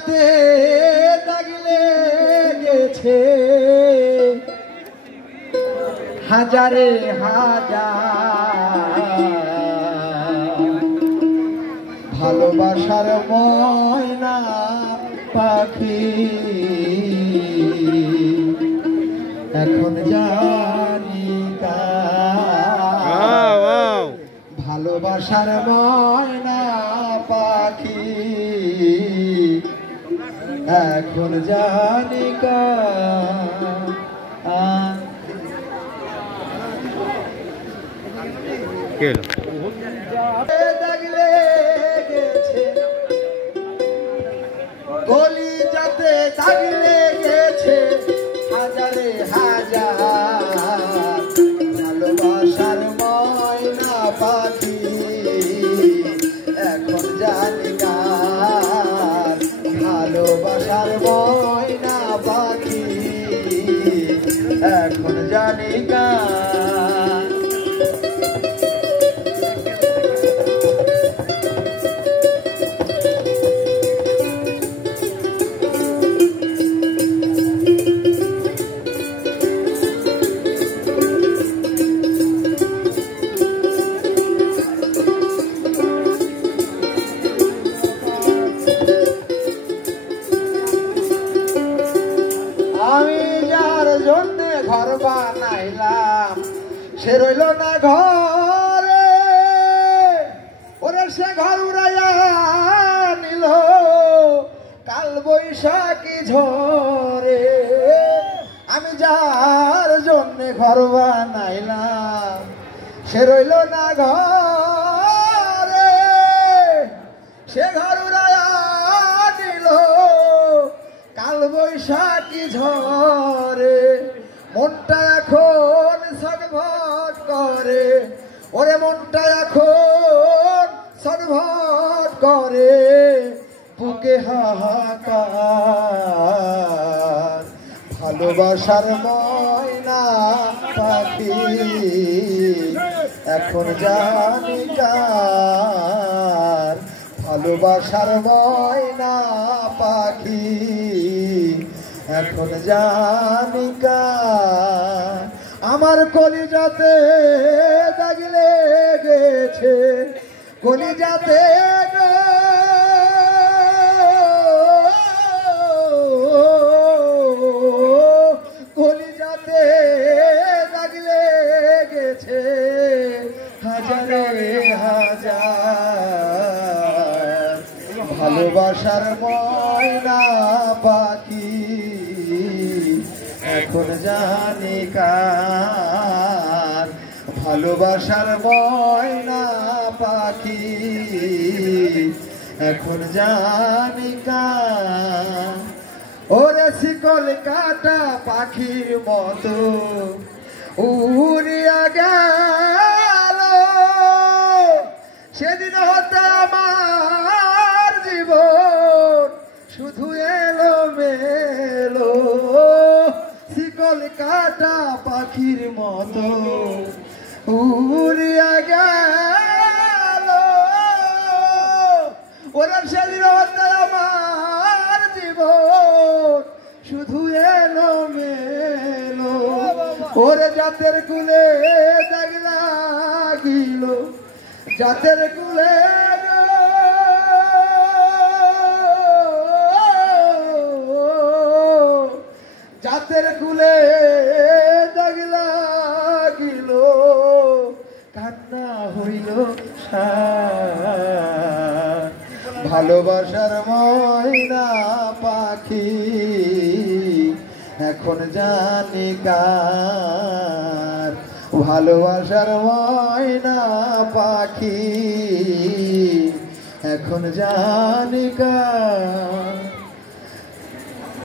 যাতে দাগলে গেছে হাজারে হাজার ভালোবাসার ময়না পাখি এখন জানি ভালোবাসার ময়না পাখি এখন জানি দাগলে গেছে গলি যাতে দাগলে গেছে হাজারে হাজার ভালোবাসার ময়না পাখি এখন জানি ভালোবাসার ময়না পাখি এখন জানি আমি যার জন্য ঘর বানাইলাম সে রইল না ঘরে ওরে সে ঘর উড়াইয়া নিল কাল বৈশাখী ঝরে আমি যার জন্য ঘর বানাইলাম সে রইল না ঘরে সে ঘর উড়াইয়া নিল কাল বৈশাখী ঝরে মনটা এখন ছটফট করে ওরে মনটা এখন ছটফট করে বুকে হাহাকার ভালোবাসার ময়না পাখি এখন জানি ভালোবাসার ময়না পাখি এখন জানি আমার কলিজাতে দাগলে গেছে কলিজাতে কলিজাতে দাগলে গেছে হাজারে হাজার ভালোবাসার ময়না পাখি এখন জানি ভালোবাসার ময়না পাখি এখন জানি ওরে শিকল কাটা পাখির মতো উড়িয়া গেল সেদিন হতে আমার জীবন শুধু এলো মেলো শিকল কাটা পাখির মতো উড়িয়া গেল ওরা সেদিন হতে আমার জীবন শুধু এলো মেলো ওরে জাতের কুলে দাগ লাগিল জাতের কুলে জাতের কুলে দাগ লাগিল কান্না হইল ভালোবাসার ময়না পাখি এখন জানি ভালোবাসার ময়না পাখি এখন জানি